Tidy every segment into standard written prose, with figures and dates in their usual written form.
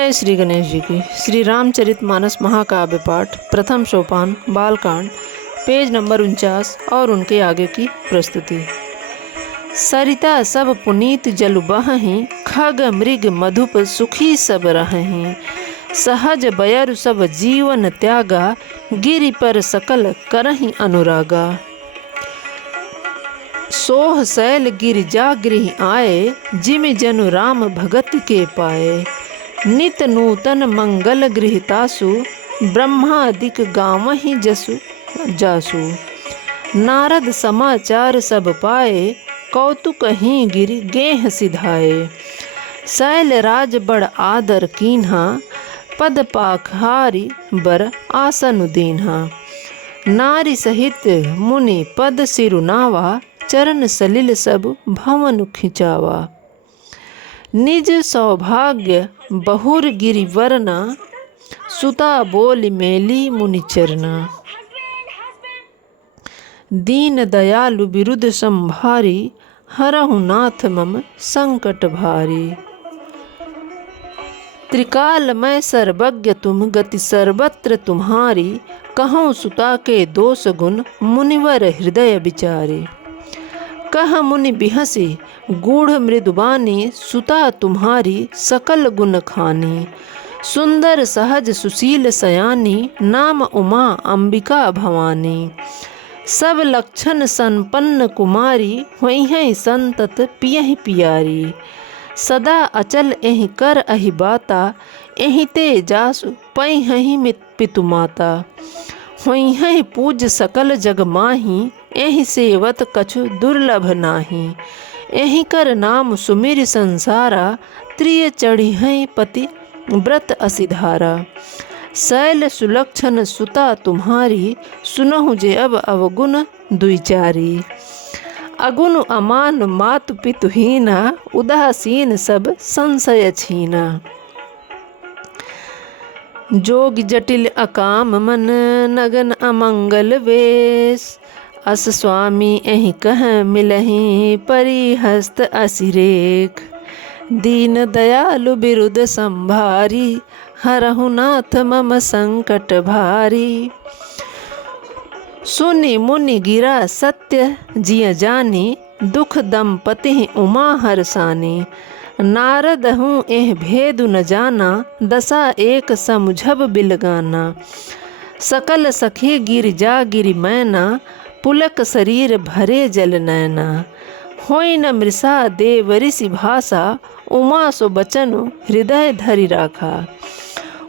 जय श्री गणेश जी की। श्री रामचरितमानस महाकाव्य पाठ प्रथम सोपान बालकांड पेज नंबर 49 और उनके आगे की प्रस्तुति। सरिता सब पुनीत जल बहहीं, खग मृग मधुप सुखी सब रहहीं। सहज बयरु सब जीवन त्यागा, गिरि पर सकल करहीं अनुरागा। सोह शैल गिरिजा गृह आए, जिमि जनु राम भगत के पाए। नित नूतन मंगल गृहतासु, ब्रह्मादिक गावहीं जसु जासु। नारद समाचार सब पाए, कौतुक ही गिरि गेह सिधाए। शैल राज बड़ आदर कीन्हा, पद पाखारी बर आसन दीन्हा। नारी सहित मुनि पद सिरुनावा, चरण सलिल सब भवन खिंचावा। निज सौभाग्य बहुर गिरि वरना, सुता बोल मेली मुनि चरना। दीन दयालु बिरुद संभारी, हरहु नाथ मम संकट भारी। त्रिकाल मैं सर्वज्ञ तुम, गति सर्वत्र तुम्हारी। कहूँ सुता के दोष गुण, मुनिवर हृदय विचारे। कह मुनि बिहसी गूढ़ मृदुबानी, सुता तुम्हारी सकल गुण खानी। सुंदर सहज सुशील सयानी, नाम उमा अंबिका भवानी। सब लक्षण संपन्न कुमारी, होइहै संतत पियहि पियारी। सदा अचल एहि कर अहि बाता, एहि ते जासु पैहहि पितु माता। होइहै पूज सकल जग माही, एहि सेवत कछु दुर्लभ नाही। एहि कर नाम सुमिर संसारा, त्रिय चढ़िहै पति व्रत असिधारा। शैल सुलक्षण सुता तुम्हारी, सुनहु जे अब अवगुण दुईचारी। अगुण अमान मातु पितु हीना, उदासीन सब संशय छीना। जोग जटिल अकाम मन, नगन अमंगल वेश। अस स्वामी एहि कह मिलहि, परिहस्त असिरेख। दीन दयालु बिरुद संभारी, हरहु नाथ मम संकट भारी। सुनि मुनि गिरा सत्य जिय जानी, दुख दंपति उमा हरसानी। नारद हूँ एह भेदु न जाना, दशा एक समुझब बिलगाना। सकल सखी गिरिजा गिरि मैना, पुलक शरीर भरे जल नैना। होई न मृषा देव ऋषि भाषा, उमा सो बचनु हृदय धरि राखा।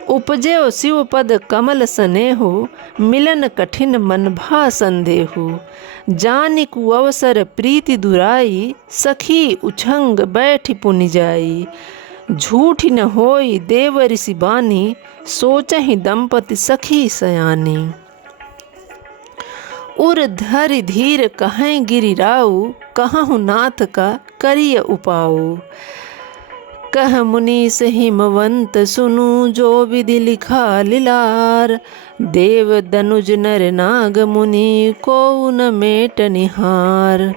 उपजेव शिव पद कमल सनेहु, मिलन कठिन मन भा संदेहु। जानि कुअवसर प्रीति दुराई, सखी उछंग बैठि पुनि जाई। झूठी न होई देव ऋषि बानी, सोचहि दंपति सखी सयानी। उर धरि धीर कहें गिरिराऊ, कहूँ नाथ का करिय उपाऊ। कह मुनीस हिमवंत सुनु, जो विधि लिखा लीलार। देव दनुज नर नाग मुनि, को न मेट निहार।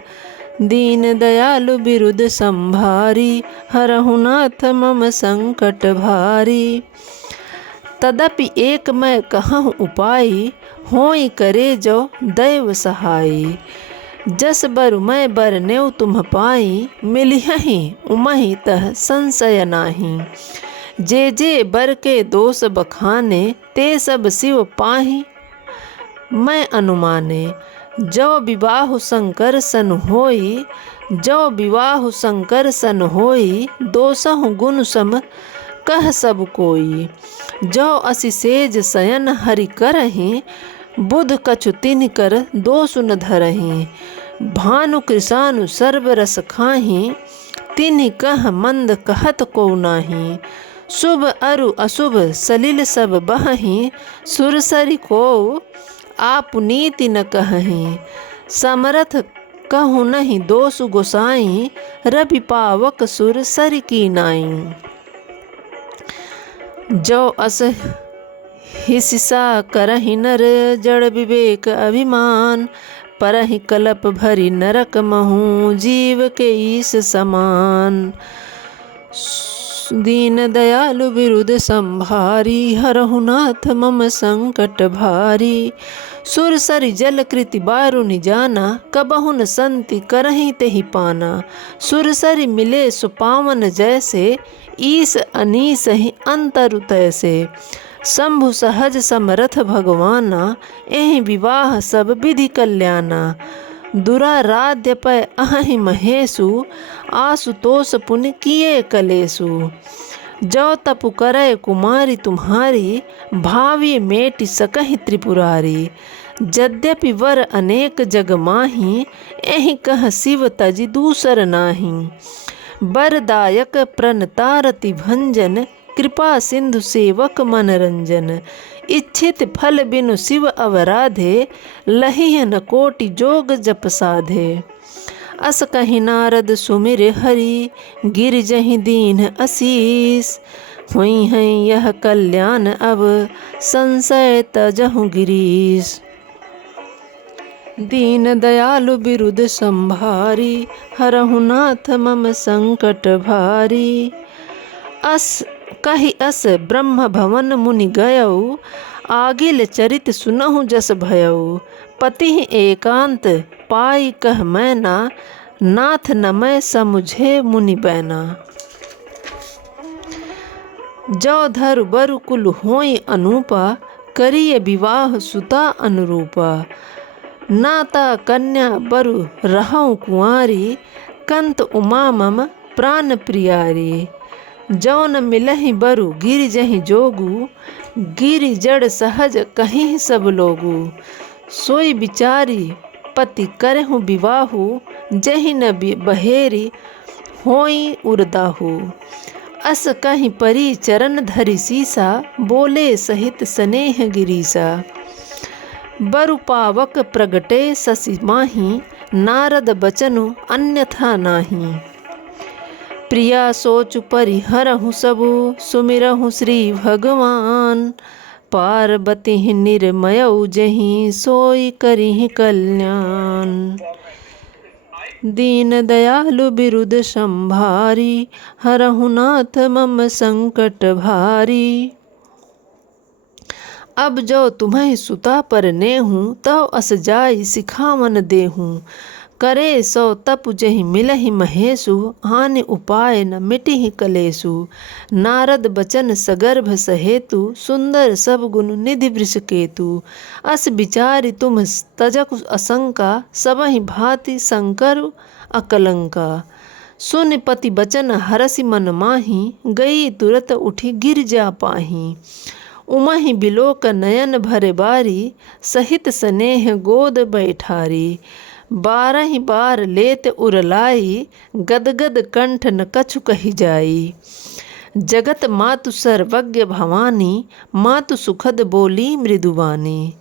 दीन दयालु बिरुद संभारी, हरहु नाथ मम संकट भारी। तदपि एक मैं कहूँ उपाई, होई करे जो दैव सहाई। जस बर मैं बर नेउ तुम पाई, मिलिहहि उमहि तह संशय नाही। जे जे बर के दोष बखाने, ते सब शिव पाहि मैं अनुमाने। जो विवाह शंकर सन होई, जो विवाह शंकर सन होई। दोषहु गुण सम कह सब कोई। जो असि सेज शयन हरि करहि, बुध कछु तिन्ह कर दोष न धरहि। भानु कृशानु सर्व रस खाहि, तिन्ह कह मंद कहत को नाही। शुभ अरु अशुभ सलिल सब बहहि, सुरसरि को आप नीति न कहहि। समरथ कहु नहीं दोष गोसाई, रवि पावक सुर सरि की नाई। जो अस हिस्सा करहि नर, जड़ विवेक अभिमान। परहि कलप भरी नरक महु, जीव के ईस समान। दीन दयालु बिरुद संभारी, हरहु नाथ मम संकट भारी। सुर सरि जल कृति बारुनि जाना, कबहु न संति करहि तेहि पाना। सुर सरि मिले सुपावन जैसे, ईस अनीस ही अंतरु तैसे। शंभु सहज समरथ भगवाना, एहि विवाह सब विधि कल्याणा। दुराराध्य पै अहि महेशु, आशुतोष पुनि किए कलेशु। जो तपु करे कुमारी तुम्हारी, भावी मेटि सकहि त्रिपुरारी। यद्यपि वर अनेक जग माही, एहि कह शिव तजि दूसर नाही। वरदायक प्रणतारति भंजन, कृपा सिंधु सेवक मनरंजन। इच्छित फल बिनु शिव अवराधे, लहिह न कोटि जोग जप साधे। अस कहि नारद सुमिर हरि, गिरजहि दीन असीस। हुई हैं यह कल्याण अब, संशय तजहु गिरीश। दीन दयालु बिरुद संभारी, हरहु नाथ मम संकट भारी। अस कहि अस ब्रह्म भवन मुनि गयऊ, आगिल चरित सुनहु जस भयऊ। पति एकांत पाई कह मैना, नाथ न मैं समुझे मुनि बैना। जो धरु बरु कुल होई अनूपा, करिय विवाह सुता अनुरूपा। नाता कन्या बरु रहऊं कुंवारी, कंत उमा मम प्राण प्रियारी। जौन मिलहि बरु गिरजहि जोगु, गिरि जड़ सहज कहीं सब लोगु। सोई बिचारी पति करहु विवाहु, जहि न बहेरी होई उरदाहु। अस कहीं परी चरण धरि सीसा, बोले सहित स्नेह गिरीसा। बरु पावक प्रगटे शशि माही, नारद बचनु अन्यथा नाही। प्रिया सोच परिहरहु सबु, सुमिरहु श्री भगवान। पार्वती निर्मयऊ जहि, सोई करिहि कल्याण। दीन दयालु बिरुद संभारी, हरहु नाथ मम संकट भारी। अब जो तुम्हें सुता पर नेहूँ, तव अस जाई सिखावन देहूँ। करे सो तपु जहि मिलहि महेशु, हानि उपाय न मिटिहि कलेशु। नारद बचन सगर्भ सहेतु, सुंदर सब गुण निधि वृष केतु। अस विचारि तुम तजकु असंका, सबहि भांति शंकर अकलंका। सुन पति बचन हरसि मन माही, गई तुरत उठि गिरजा पाही। उमहि बिलोक नयन भरे बारी, सहित स्नेह गोद बैठारी। 12 बार लेत उरलाई, गदगद कंठ न कछु कही जाई। जगत मातु सर्वज्ञ भवानी, मातु सुखद बोली मृदुवानी।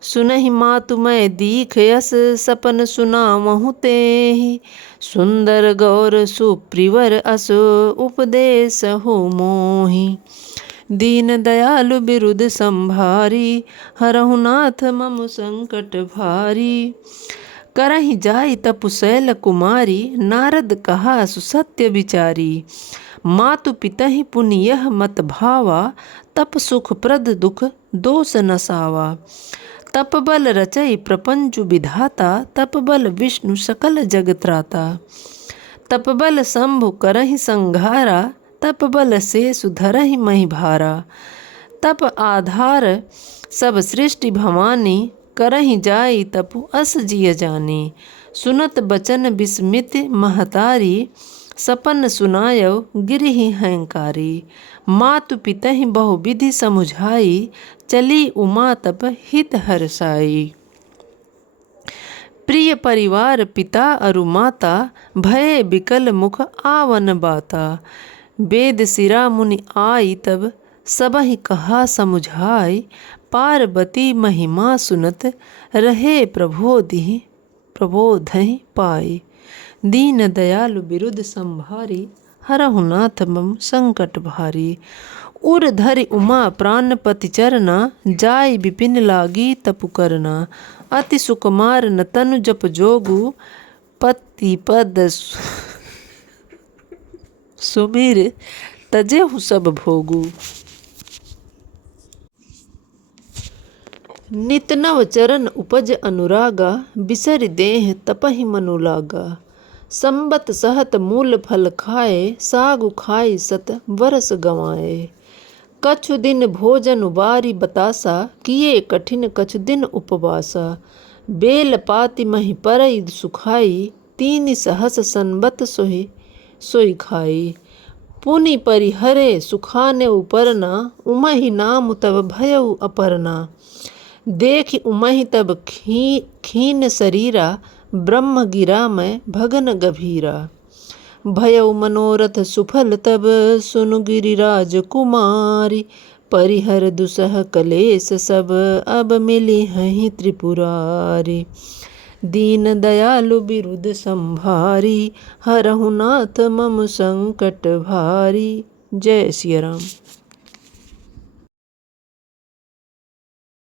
सुनहि मातु मैं दीख यस, सपन सुनावहु तेहि। सुंदर गौर सुप्रिवर अस, उपदेश हो मोहि। दीन दयालु बिरुद संभारी, हरहु नाथ मम संकट भारी। करहि जाई तपुशैल कुमारी, नारद कहा सुसत्य विचारी। मातु पितहि पुनि यह मत भावा, तप सुख प्रद दुख दोष नसावा। तप बल रचई प्रपंच विधाता, तप बल विष्णु सकल जगत्राता। तप बल शंभु करहि संघारा, तप बल शेषु धरहि महि भारा। तप आधार सब सृष्टि भवानी, करहि जाई तपु अस जिय जानी। सुनत बचन विस्मित महतारी, सपन सुनायौ गिरहि हंकारी। मातु पितहि बहु विधि समुझाई, चली उमा तप हित हरसाई। प्रिय परिवार पिता अरु माता, भय बिकल मुख आवन बाता। वेद सिरा मुनि आई तब, सबहि कहा समुझाई। पार्वती महिमा सुनत, रहे प्रबोधहि पाई। दीन दयालु बिरुद संभारी, हरहु नाथ मम संकट भारी। उर धरि उमा प्राणपति चरना, जाय विपिन लागी तपु करना। अति सुकुमार न तनु जप जोगु, पति पद सुमिर तजेहु सब भोगू। नित नव चरण उपज अनुरागा, बिसरि देह तपहि मनु लागा। संबत सहत मूल फल खाए, सागु खाई सत वरस गंवाए। कछु दिन भोजन बारी बतासा, किए कठिन कछु दिन उपवासा। बेल पाति मही परई सुखाई, तीन सहस संबत सोई खाई। पुनि परिहरे सुखाने उपरना, उमहि नाम तब भयउ अपर्णा। देख उमहि तब खीन शरीरा, ब्रह्म गिरा मैं भगन गभीरा। भयउ मनोरथ सुफल तब, सुनु गिरिराज कुमारी। परिहर दुसह कलेस सब, अब मिली हहीं त्रिपुरारी। दीन दयालु बिरुद संभारी, हरहु नाथ मम संकट भारी। जय सिया राम।